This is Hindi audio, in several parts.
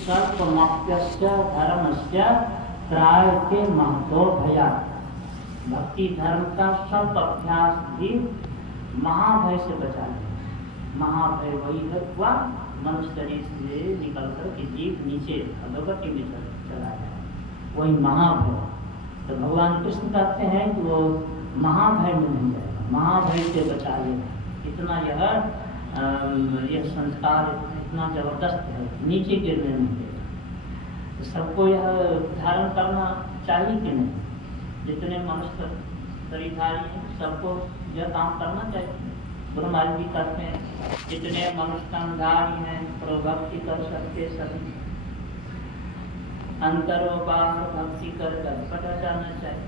स्वल्पमप्यस्य धर्मस्य त्रायते महतो भयात्। भक्ति धर्म का स्वल्प अभ्यास भी महाभय से बचा ले। महाभय वही हुआ मनुष्य शरीर से निकलकर के जीव नीचे अधोगति में चला जाए, वही महाभय। तो भगवान कृष्ण कहते हैं कि वो महाभय में नहीं जाएगा, महाभय से बचा लेगा। इतना यह संस्कार इतना जबरदस्त है, नीचे गिरने नहीं देगा। तो सबको यह धारण करना चाहिए कि नहीं? जितने मनुष्य शरीरधारी हैं सबको यह काम करना चाहिए। ब्रह्मा जी कहते हैं जितने मनुष्य अंधारी हैं प्रभक्ति कर सकते सभी, अंतरो बाहर भक्ति कर पता जाना चाहिए।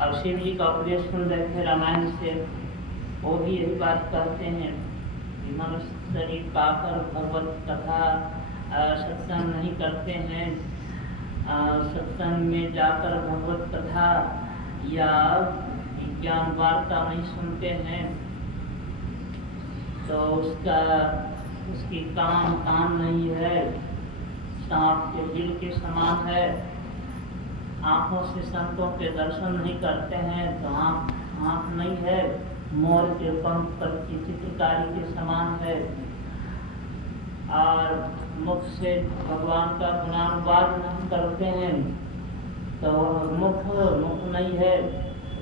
अब शिव जी का उपदेश सुन रहे थे रामायण से, वो भी यही बात कहते हैं कि मनुष्य शरीर पाकर भगवत कथा सत्संग नहीं करते हैं, सत्संग में जाकर भगवत कथा या ज्ञान वार्ता नहीं सुनते हैं, तो उसकी काम नहीं है, सांप के दिल के समान है। आंखों से संतों के दर्शन नहीं करते हैं तो आंख नहीं है, मोर के पंख पर की चित्रकारी के समान है। और मुख से भगवान का गुणानुवाद नहीं करते हैं तो मुख नहीं है,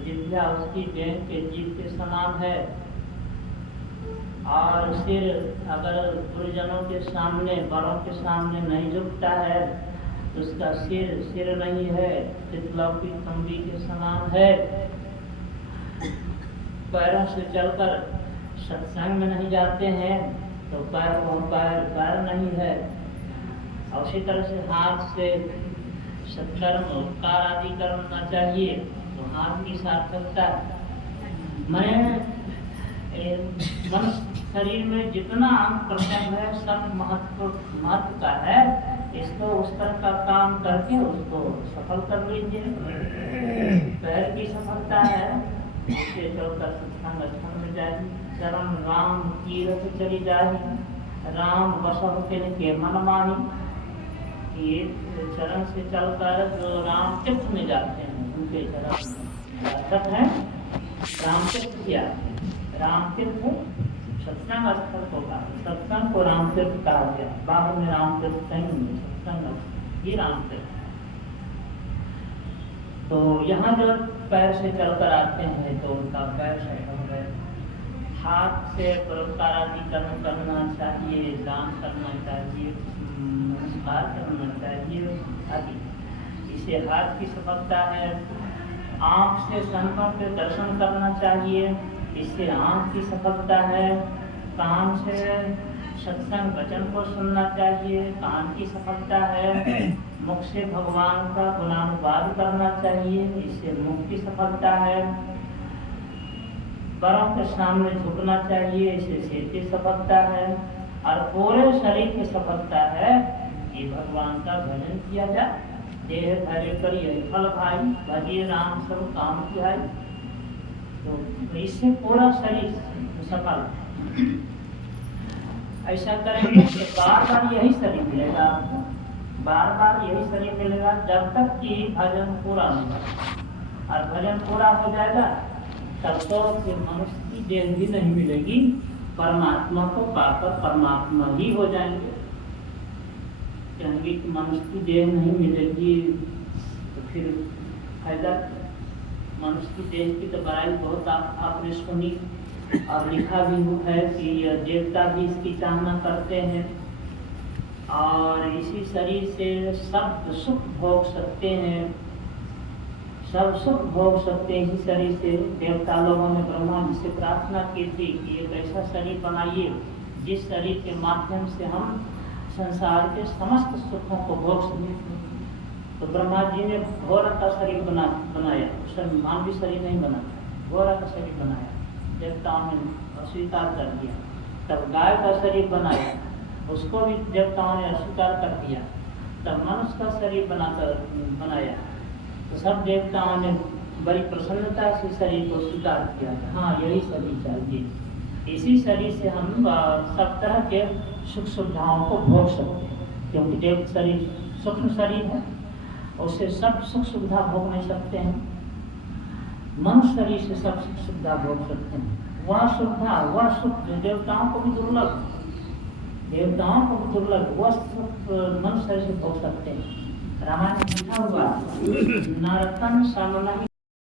जिभ्या उसकी बैंक के जीव के समान है। और सिर अगर गुरुजनों के सामने बड़ों के सामने नहीं झुकता है तो उसका सिर नहीं है, चितलौकी तंबी के समान है। पैरों से चलकर सत्संग में नहीं जाते हैं तो पैर नहीं है। और उसी तरह से हाथ से सत्कर्म उपकार आदि करना चाहिए तो हाथ की सार्थकता। शरीर में जितना अंग प्रत्यंग है सब महत्व का है, इसको उस तरह का काम करके उसको सफल कर लीजिए। पैर की सफलता है उसके चलकर सत्संग स्थल में जाए, चरण राम तीरथ चली जाए, राम बसह के मन माही। ये चरण से चलकर जो राम तीर्थ में जाते हैं उनके चरण है राम तीर्थ किया। राम तीर्थ सत्संग स्थल को कहा, सत्संग को राम तीर्थ कहा गया। बाहर में राम तीर्थ कहीं नहीं, सत्संग ही राम तीर्थ। तो यहाँ जो पैर से चलकर आते हैं तो उनका पैर सफल है। हाथ से परोपकार आदि करना चाहिए, दान करना चाहिए, नमस्कार करना चाहिए आदि, इसे हाथ की सफलता है। आँख से संतों के दर्शन करना चाहिए, इससे आँख की सफलता है। कान से सत्संग वचन को सुनना चाहिए, कान की सफलता है। मुख से भगवान का गुणानुवाद करना चाहिए, इससे मुख की सफलता है। बड़ों के सामने झुकना चाहिए, इससे सिर की सफलता है। और पूरे शरीर की सफलता है कि भगवान का भजन किया जाए। देह धरे कर यही फल भाई, भजिए राम सब काम किया। तो इससे पूरा शरीर सफल। ऐसा करेंगे कि बार बार यही शरीर मिलेगा आपको, बार बार यही शरीर मिलेगा जब तक कि भजन पूरा नहीं होगा। और भजन पूरा हो जाएगा तब तो फिर मनुष्य की देह भी नहीं मिलेगी, परमात्मा को पाकर परमात्मा ही हो जाएंगे। कहेंगे कि मनुष्य की देह नहीं मिलेगी तो फिर फायदा। मनुष्य की देह की तो बड़ाई बहुत आपने सुनी और लिखा भी है कि देवता भी इसकी चाहना करते हैं और इसी शरीर से सब सुख भोग सकते हैं, सब सुख भोग सकते हैं इसी शरीर से। देवता लोगों ने ब्रह्मा जी से प्रार्थना की थी कि एक ऐसा शरीर बनाइए जिस शरीर के माध्यम से हम संसार के समस्त सुखों को भोग सकें। तो ब्रह्मा जी ने घोड़ा का शरीर बनाया, उसमें मानवीय शरीर नहीं बना, घोड़ा का शरीर बनाया। देवताओं ने अस्वीकार कर दिया। तब गाय का शरीर बनाया, उसको भी देवताओं ने अस्वीकार कर दिया। तब मनुष्य का शरीर बनाया तो सब देवताओं ने बड़ी प्रसन्नता से शरीर को स्वीकार किया। हाँ, यही शरीर चाहिए, इसी शरीर से हम सब तरह के सुख सुविधाओं को भोग सकते हैं। क्योंकि देव शरीर सूक्ष्म शरीर है, उससे सब सुख सुविधा भोग नहीं सकते हैं। मनुष्य शरीर से सब सुख सुविधा भोग सकते हैं। वह सुविधा, वह सुख जो देवताओं को भी दुर्लभ, देवताओं को भी दुर्लभ, वह सुख मनुष्य शरीर से भोग सकते हैं। रामायण में लिखा हुआ नरतन समलहि